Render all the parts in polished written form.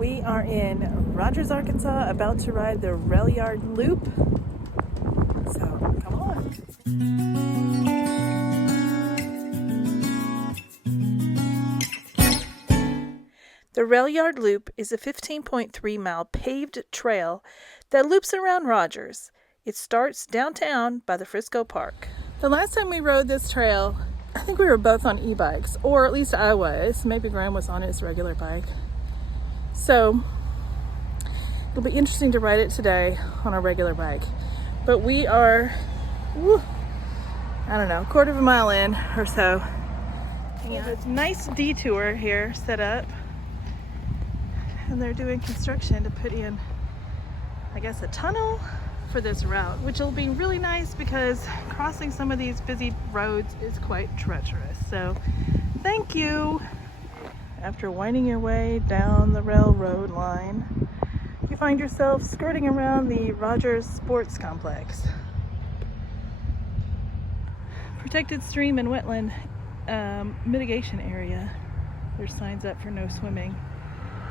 We are in Rogers, Arkansas, about to ride the Railyard Loop. So, come on. The Railyard Loop is a 15.3-mile paved trail that loops around Rogers. It starts downtown by the Frisco Park. The last time we rode this trail, I think we were both on e-bikes, or at least I was. Maybe Graham was on his regular bike. So it'll be interesting to ride it today on a regular bike. But we are, I don't know, a quarter of a mile in or so. Yeah, it's a nice detour here set up. And they're doing construction to put in, I guess, a tunnel for this route, which will be really nice because crossing some of these busy roads is quite treacherous. So thank you. After winding your way down the railroad line, you find yourself skirting around the Rogers Sports Complex. Protected stream and wetland mitigation area. There's signs up for no swimming.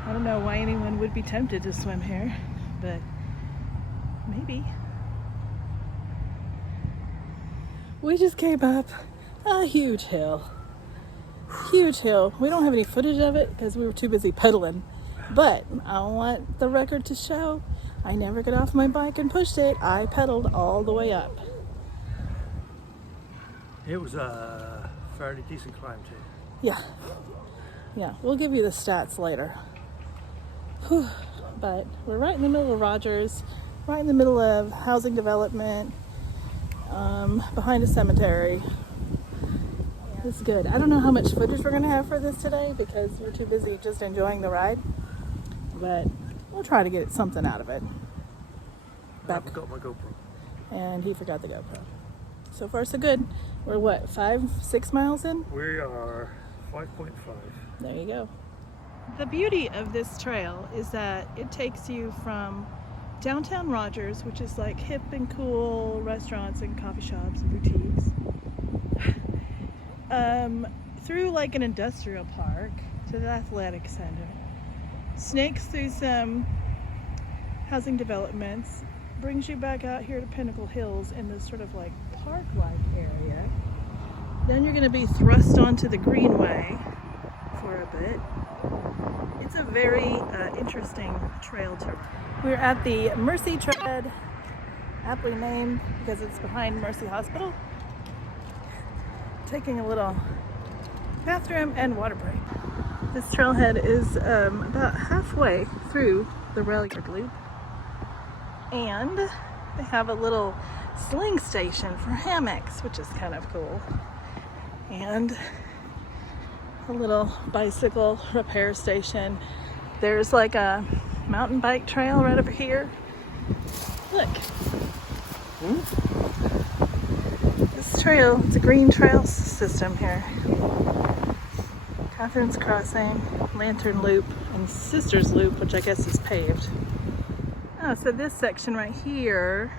I don't know why anyone would be tempted to swim here, but maybe. We just came up a huge hill. Huge hill. We don't have any footage of it because we were too busy pedaling. But I want the record to show I never got off my bike and pushed it. I pedaled all the way up. It was a fairly decent climb too. Yeah, we'll give you the stats later. Whew. But we're right in the middle of Rogers, right in the middle of housing development, behind a cemetery. It's good. I don't know how much footage we're going to have for this today because we're too busy just enjoying the ride. But we'll try to get something out of it. I forgot my GoPro. And he forgot the GoPro. So far so good. We're what, 5-6 miles in? We are 5.5. There you go. The beauty of this trail is that it takes you from downtown Rogers, which is like hip and cool restaurants and coffee shops and boutiques, through like an industrial park to the athletic center, snakes through some housing developments, brings you back out here to Pinnacle Hills in this sort of like park-like area. Then you're going to be thrust onto the Greenway for a bit. It's a very interesting trail to ride. We're at the Mercy Tread, aptly named because it's behind Mercy Hospital. Taking a little bathroom and water break. This trailhead is about halfway through the Railyard Loop, and they have a little sling station for hammocks, which is kind of cool, and a little bicycle repair station. There's like a mountain bike trail right over here. Look. This trail, it's a green trail system here. Catherine's Crossing, Lantern Loop, and Sisters Loop, which I guess is paved. Oh, so this section right here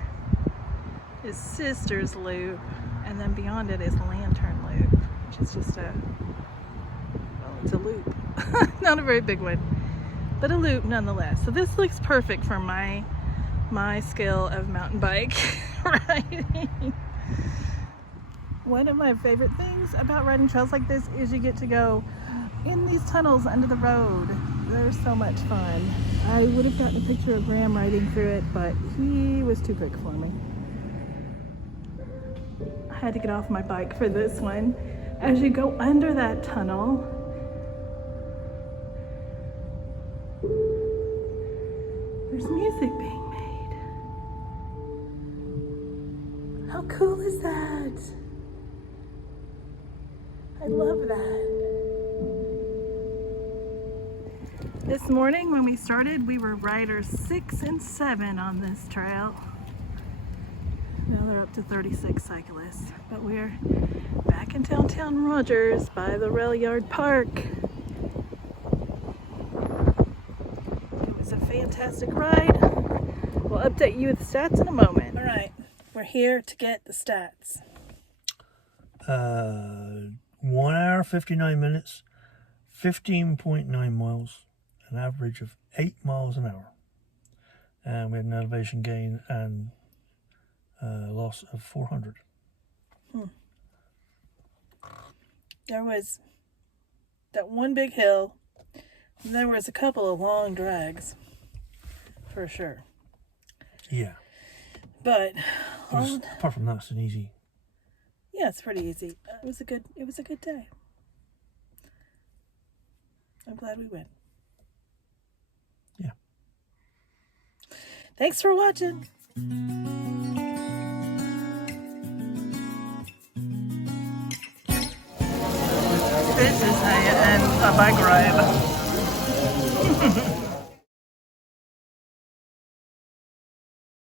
is Sisters Loop, and then beyond it is Lantern Loop, which is just it's a loop. Not a very big one, but a loop nonetheless. So this looks perfect for my skill of mountain bike riding. One of my favorite things about riding trails like this is you get to go in these tunnels under the road. They're so much fun. I would have gotten a picture of Graham riding through it, but he was too quick for me. I had to get off my bike for this one. As you go under that tunnel, there's music being made. How cool is that? I love that. This morning when we started, we were riders 6 and 7 on this trail. Now they're up to 36 cyclists, but we're back in downtown Rogers by the Railyard Park. It was a fantastic ride. We'll update you with the stats in a moment. All right, we're here to get the stats. 1 hour, 59 minutes, 15.9 miles, an average of 8 miles an hour. And we had an elevation gain and loss of 400. There was that one big hill, and there was a couple of long drags, for sure. Yeah. But apart from that, it's an easy. Yeah, it's pretty easy. It was a good day. I'm glad we went. Yeah. Thanks for watching. This is how you end a bike ride.